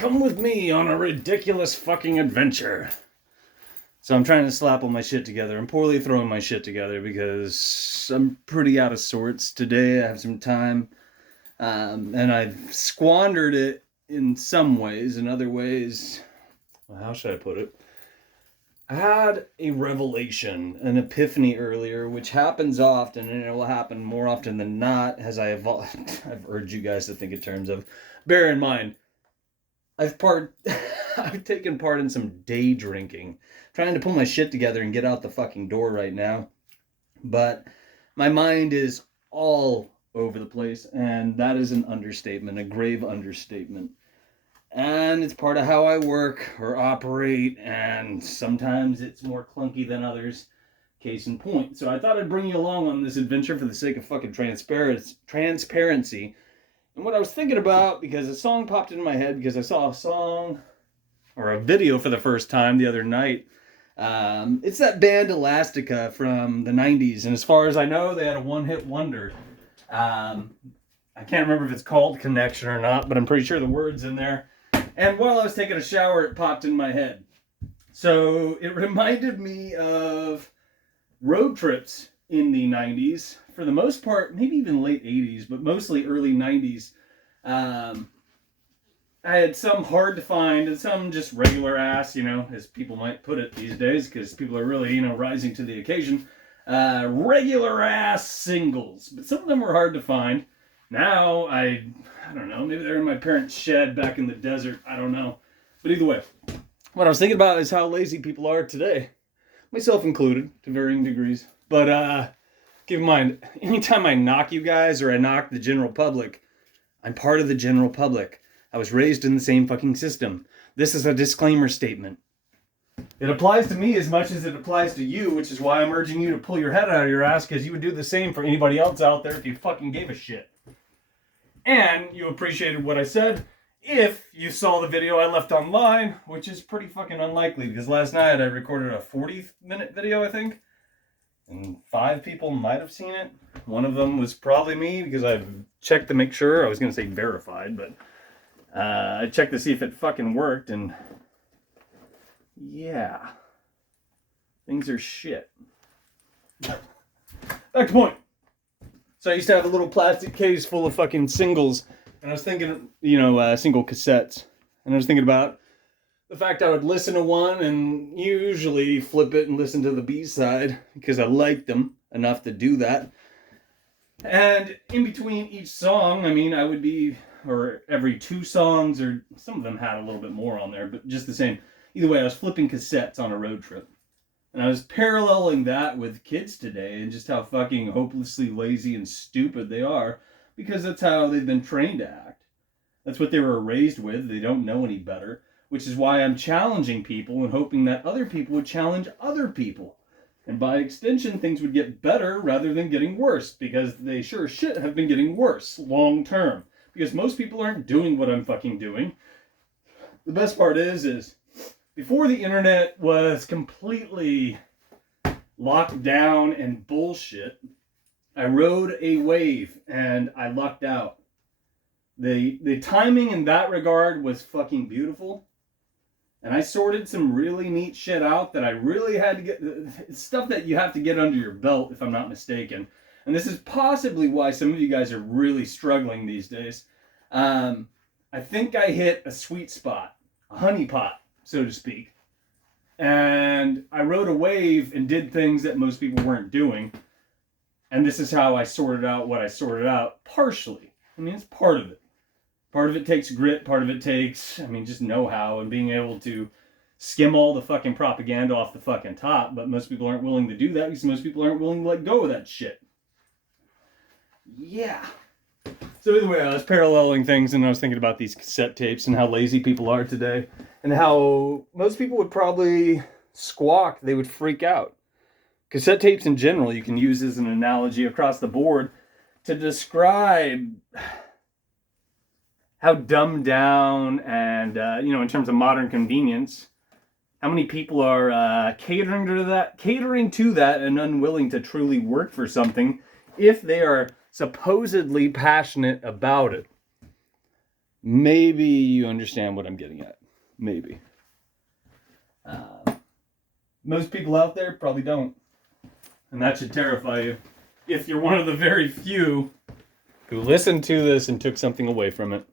Come with me on a ridiculous fucking adventure. So I'm trying to slap all my shit together. I'm poorly throwing my shit together because I'm pretty out of sorts today. I have some time. And I've squandered it in some ways. In other ways, well, how should I put it? I had a revelation, an epiphany earlier, which happens often, and it will happen more often than not as I evolve. I've urged you guys to think in terms of, bear in mind, I've taken part in some day drinking, trying to pull my shit together and get out the fucking door right now. But my mind is all over the place, and that is an understatement, a grave understatement. And it's part of how I work or operate, and sometimes it's more clunky than others. Case in point. So I thought I'd bring you along on this adventure for the sake of fucking transparency. And what I was thinking about, because a song popped into my head, because I saw a song or a video for the first time the other night. It's that band Elastica from the 90s. And as far as I know, they had a one-hit wonder. I can't remember if it's called Connection or not, but I'm pretty sure the word's in there. And while I was taking a shower, it popped in my head. So it reminded me of road trips in the 90s. For the most part, maybe even late 80s, but mostly early 90s. I had some hard to find and some just regular ass, as people might put it these days, because people are really, rising to the occasion. Regular ass singles. But some of them were hard to find. Now, I don't know, maybe they're in my parents' shed back in the desert. I don't know. But either way, what I was thinking about is how lazy people are today. Myself included, to varying degrees. But, keep in mind, anytime I knock you guys or I knock the general public, I'm part of the general public. I was raised in the same fucking system. This is a disclaimer statement. It applies to me as much as it applies to you, which is why I'm urging you to pull your head out of your ass, because you would do the same for anybody else out there if you fucking gave a shit. And you appreciated what I said if you saw the video I left online, which is pretty fucking unlikely, because last night I recorded a 40-minute video, I think. And 5 people might have seen it. One of them was probably me, because I checked to make sure. I was going to say verified, but I checked to see if it fucking worked, and yeah. Things are shit. Back to point. So I used to have a little plastic case full of fucking singles, and I was thinking, single cassettes. And I was thinking about the fact I would listen to one and usually flip it and listen to the B-side because I liked them enough to do that. And in between each song, I would be, or every 2 songs, or some of them had a little bit more on there, but just the same. Either way, I was flipping cassettes on a road trip. And I was paralleling that with kids today and just how fucking hopelessly lazy and stupid they are, because that's how they've been trained to act. That's what they were raised with. They don't know any better. Which is why I'm challenging people and hoping that other people would challenge other people. And by extension, things would get better rather than getting worse, because they sure as shit have been getting worse long term. Because most people aren't doing what I'm fucking doing. The best part is before the internet was completely locked down and bullshit, I rode a wave and I lucked out. The timing in that regard was fucking beautiful. And I sorted some really neat shit out that I really had to get, stuff that you have to get under your belt, if I'm not mistaken. And this is possibly why some of you guys are really struggling these days. I think I hit a sweet spot, a honeypot, so to speak. And I rode a wave and did things that most people weren't doing. And this is how I sorted out what I sorted out, partially. It's part of it. Part of it takes grit, part of it takes, just know-how and being able to skim all the fucking propaganda off the fucking top, but most people aren't willing to do that because most people aren't willing to let go of that shit. Yeah. So either way, I was paralleling things and I was thinking about these cassette tapes and how lazy people are today and how most people would probably squawk, they would freak out. Cassette tapes in general, you can use as an analogy across the board to describe how dumbed down and, in terms of modern convenience, how many people are catering to that and unwilling to truly work for something if they are supposedly passionate about it. Maybe you understand what I'm getting at. Maybe. Most people out there probably don't. And that should terrify you. If you're one of the very few who listened to this and took something away from it.